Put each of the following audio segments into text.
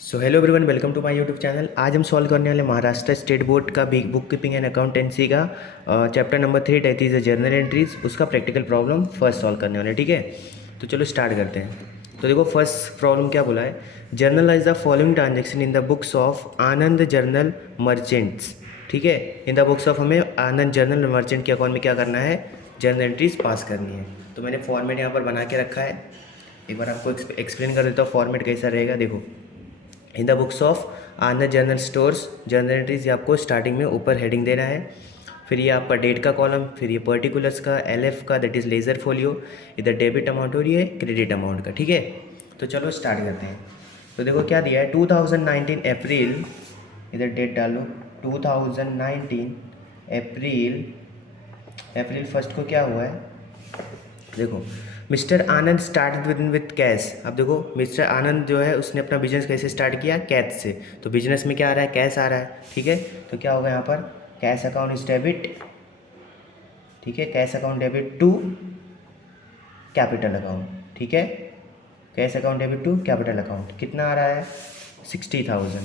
So hello everyone, welcome to my YouTube channel. आज हम solve करने वाले महाराष्ट्र स्टेट बोर्ड का big bookkeeping and accountancy का chapter number 3 that is journal entries, उसका practical problem first solve करने वाले। ठीक है, तो चलो स्टार्ट करते हैं। तो देखो फर्स्ट प्रॉब्लम क्या बोला है, generalized the following transaction in the books of Anand journal merchants. ठीक है, इन द बुक्स ऑफ हमें आनंद जर्नल मर्चेंट के अकाउंट में क्या करना है, जर्नल एंट्रीज पास करनी है। तो मैंने फॉर्मेट यहाँ पर बना के रखा है, एक बार आपको एक्सप्लेन कर देता हूँ फॉर्मेट कैसा रहेगा। देखो, in the books of Anand general stores journal entries, ये आपको स्टार्टिंग में ऊपर हेडिंग देना है, फिर ये आपका डेट का कॉलम, फिर ये पर्टिकुलर्स का, एलएफ का दैट इज़ लेजर फोलियो, इधर डेबिट अमाउंट और ये क्रेडिट अमाउंट का। ठीक है, तो चलो स्टार्ट करते हैं। तो देखो क्या दिया है, 2019 अप्रैल, इधर डेट डालो 2019 अप्रैल, अप्रैल फर्स्ट को क्या हुआ है, देखो mister Anand start with cash. अब देखो मिस्टर आनंद जो है उसने अपना बिजनेस कैसे स्टार्ट किया, कैश से। तो बिजनेस में क्या आ रहा है, कैश आ रहा है। ठीक है, तो क्या होगा यहाँ पर, कैश अकाउंट इज डेबिट। ठीक है, cash account debit to capital account. ठीक है, cash account debit to capital account कितना आ रहा है, 60,000।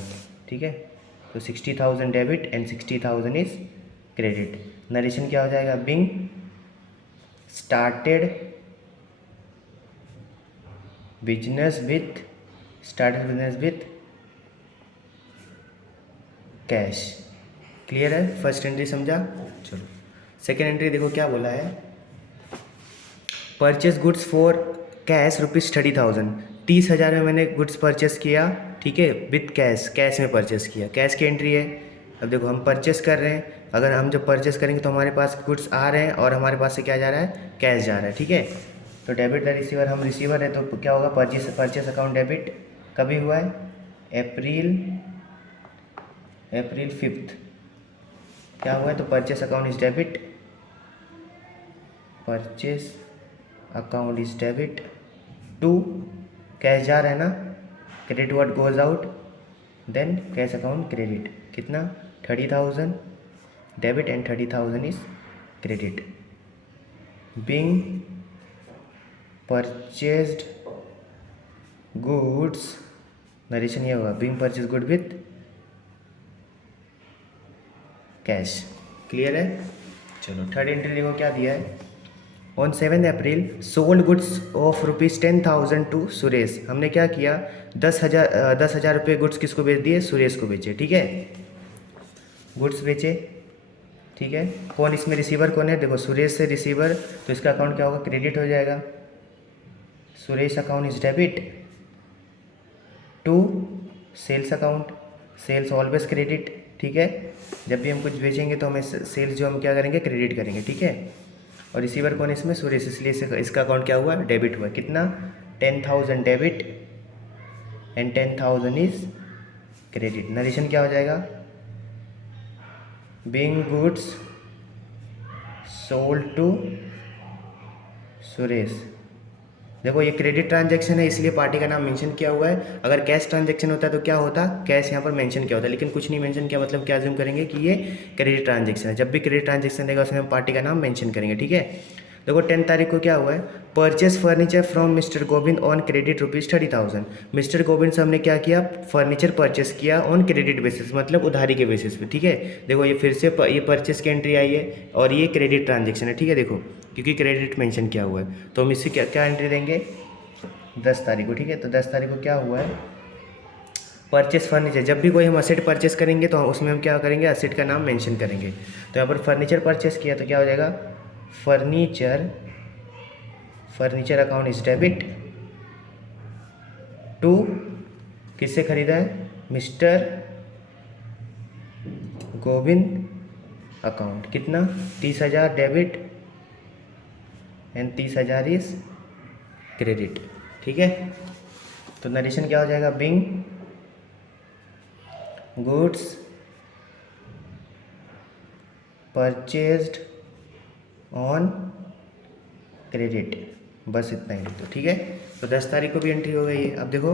ठीक है, तो 60,000 debit and 60,000 is credit. Narration क्या हो जाएगा, being started business with cash. Clear है, फर्स्ट एंट्री समझा। चलो सेकेंड एंट्री देखो क्या बोला है, परचेज गुड्स फॉर कैश ₹30,000। 30,000 में मैंने गुड्स परचेस किया। ठीक है, विथ कैश, कैश में परचेस किया, कैश की एंट्री है। अब देखो हम परचेस कर रहे हैं, अगर हम जब परचेस करेंगे तो हमारे पास गुड्स आ रहे हैं और हमारे पास से क्या जा रहा है, कैश जा रहा है। ठीक है, तो डेबिट द रिसीवर, हम रिसीवर है तो क्या होगा, परचेस अकाउंट डेबिट कभी हुआ है, अप्रैल 5 क्या हुआ है, तो purchase account is debit, purchase account is debit to cash जा रहा है ना, credit what goes out, then cash account credit कितना, 30,000 debit and 30,000 is credit. Being purchased goods, narration ये होगा, being purchase good with cash. Clear है। चलो third entry देखो क्या दिया है, on 7 April sold goods of ₹10,000 to Suresh. हमने क्या किया, 10,000 रुपये गुड्स किसको बेच दिए, सुरेश को बेचे। ठीक है, गुड्स बेचे। ठीक है, कौन इसमें रिसीवर कौन है, देखो सुरेश से रिसीवर, तो इसका अकाउंट क्या होगा, क्रेडिट हो जाएगा। Suresh account is debit to sales account, sales always credit. ठीक है, जब भी हम कुछ बेचेंगे तो हमें सेल्स जो हम क्या करेंगे, क्रेडिट करेंगे। ठीक है, और रिसीवर कौन है इसमें, सुरेश, इसलिए इसका अकाउंट क्या हुआ, डेबिट हुआ। कितना, 10,000 debit and 10,000 is credit. Narration क्या हो जाएगा, being goods sold to Suresh. देखो ये क्रेडिट ट्रांजैक्शन है इसलिए पार्टी का नाम मेंशन किया हुआ है। अगर कैश ट्रांजैक्शन होता तो क्या होता, कैश यहाँ पर मेंशन किया होता, लेकिन कुछ नहीं मेंशन किया, मतलब क्या अज्यूम करेंगे कि ये क्रेडिट ट्रांजैक्शन है। जब भी क्रेडिट ट्रांजैक्शन देगा उसमें हम पार्टी का नाम मेंशन करेंगे। ठीक है, देखो 10 तारीख को क्या हुआ है, purchase furniture from mister Govind on credit ₹30,000। Mister Govind से हमने क्या किया, फर्नीचर परचेस किया ऑन क्रेडिट बेसिस, मतलब उधारी के बेसिस पे। ठीक है, देखो ये फिर से ये परचेस की एंट्री आई है और ये क्रेडिट ट्रांजेक्शन है। ठीक है, देखो क्योंकि क्रेडिट मेंशन किया हुआ है तो हम इससे क्या क्या एंट्री देंगे, 10 तारीख को। ठीक है, तो 10 तारीख को क्या हुआ है, परचेस फर्नीचर। जब भी कोई हम असेट परचेस करेंगे तो उसमें हम क्या करेंगे, असेट का नाम मेंशन करेंगे। तो यहाँ पर फर्नीचर परचेस किया तो क्या हो जाएगा, furniture account is debit to, किससे खरीदा है, मिस्टर गोविंद अकाउंट। कितना, 30,000 डेबिट एंड 30,000 इज क्रेडिट। ठीक है, तो नरेशन क्या हो जाएगा, Bing goods purchased on credit, बस इतना ही। तो ठीक है, तो 10 तारीख को भी एंट्री हो गई है। अब देखो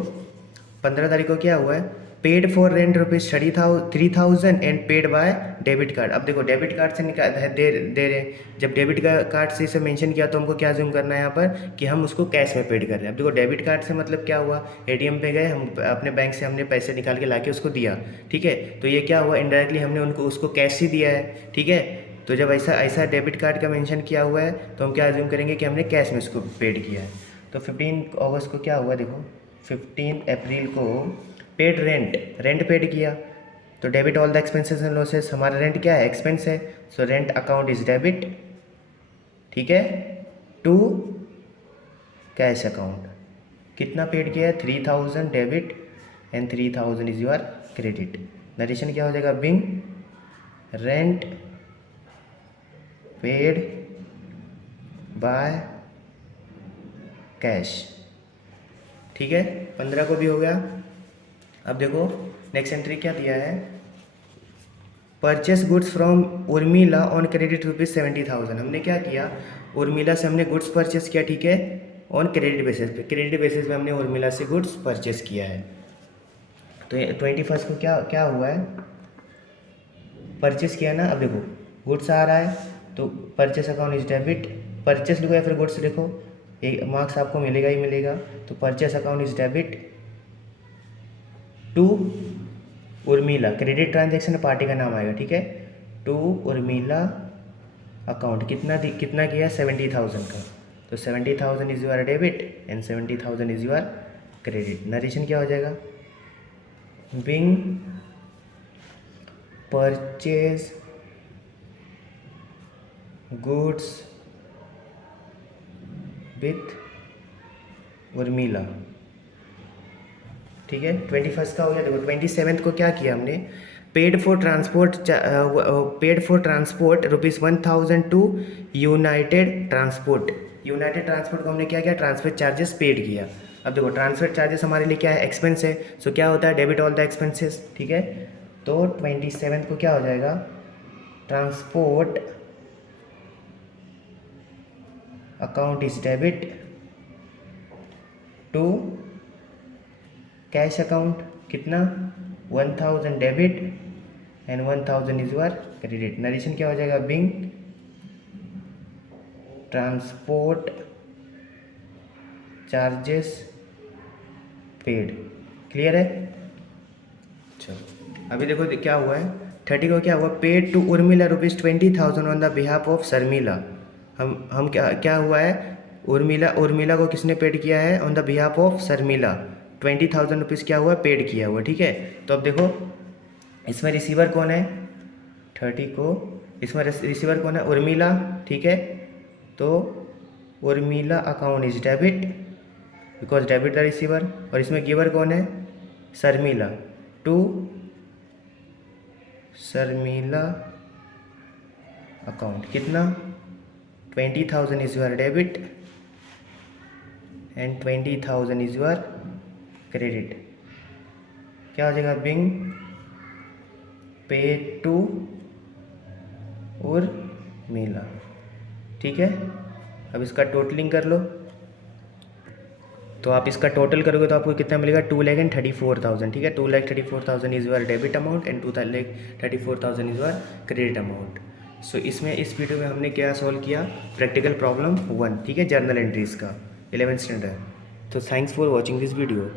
15 तारीख को क्या हुआ है, paid for rent rupees 3000 and paid by debit card. अब देखो डेबिट कार्ड से निकाल दे रहे हैं, जब डेबिट कार्ड से इसे मेंशन किया तो हमको क्या जूम करना है यहाँ पर कि हम उसको कैश में पेड कर रहे हैं। अब देखो डेबिट कार्ड से मतलब क्या हुआ, एटीएम पे गए, हम अपने बैंक से हमने पैसे निकाल के लाके उसको दिया, ठीक है, तो ये क्या हुआ, इनडायरेक्टली हमने उनको उसको कैश ही दिया है, ठीक है। तो जब ऐसा ऐसा डेबिट कार्ड का मेंशन किया हुआ है तो हम क्या अज्यूम करेंगे कि हमने कैश में उसको पेड किया है। तो 15 अगस्त को क्या हुआ, देखो 15 अप्रैल को पेड रेंट पेड किया, तो debit all the expenses and losses, हमारा रेंट क्या है, एक्सपेंस है, so rent account is debit, ठीक है, टू कैश अकाउंट। कितना पेड किया है, 3000 debit and 3000 is your credit. Narration क्या हो जाएगा, being rent paid by cash, ठीक है। 15 को भी हो गया। अब देखो नेक्स्ट एंट्री क्या दिया है, purchase goods from Urmila on credit rupees 70,000। हमने क्या किया, उर्मिला से हमने गुड्स परचेस किया, ठीक है, ऑन क्रेडिट बेसिस पे, क्रेडिट बेसिस पे हमने उर्मिला से गुड्स परचेस किया है। तो 21 को क्या क्या हुआ है, परचेस किया ना। अब देखो गुड्स आ रहा है तो purchase account is debit, purchase लिखो या फिर गुड्स लिखो, एक मार्क्स आपको मिलेगा ही मिलेगा। तो purchase account is debit to Urmila, credit transaction party का नाम आएगा, ठीक है, टू उर्मिला अकाउंट। कितना किया, 70,000 का, तो 70,000 is your debit and 70,000 is your credit. Narration क्या हो जाएगा, being purchase goods with Urmila, ठीक है। 21 का हो गया। देखो 27 को क्या किया हमने, paid for transport rupees 1000 to united transport. United transport को हमने क्या किया, ट्रांसफर चार्जेस पेड किया। अब देखो ट्रांसफर चार्जेस हमारे लिए क्या है, एक्सपेंस है, सो क्या होता है, डेबिट ऑल द एक्सपेंसेस, ठीक है। तो 27 को क्या हो जाएगा, transport account is debit to cash account. कितना, 1000 debit and 1000 is your credit. Narration क्या हो जाएगा, being transport charges paid. Clear है। चलो अभी देखो क्या हुआ है, 30 को क्या हुआ, paid to Urmila rupees 20,000 on the behalf of Sharmila. हम क्या हुआ है, उर्मिला को किसने पेड किया है, on the behalf of Sharmila 20,000 rupees क्या हुआ, पेड किया हुआ, ठीक है। तो अब देखो इसमें रिसीवर कौन है, 30 को इसमें रिसीवर कौन है, उर्मिला, ठीक है। तो Urmila account is debit because debit the receiver, और इसमें गिवर कौन है, शर्मिला, टू शर्मिला अकाउंट। कितना, 20,000 is your debit and 20,000 is your credit. क्या हो जाएगा, बिंग पे टू उर्मिला, ठीक है। अब इसका टोटलिंग कर लो, तो आप इसका टोटल करोगे तो आपको कितना मिलेगा, 2,34,000, ठीक है। 2,34,000 is your debit amount and 2,34,000 is your credit amount. So इसमें इस वीडियो में हमने क्या सॉल्व किया, प्रैक्टिकल प्रॉब्लम 1, ठीक है, जर्नल एंट्रीज का 11th स्टैंडर्ड। तो thanks for watching this video.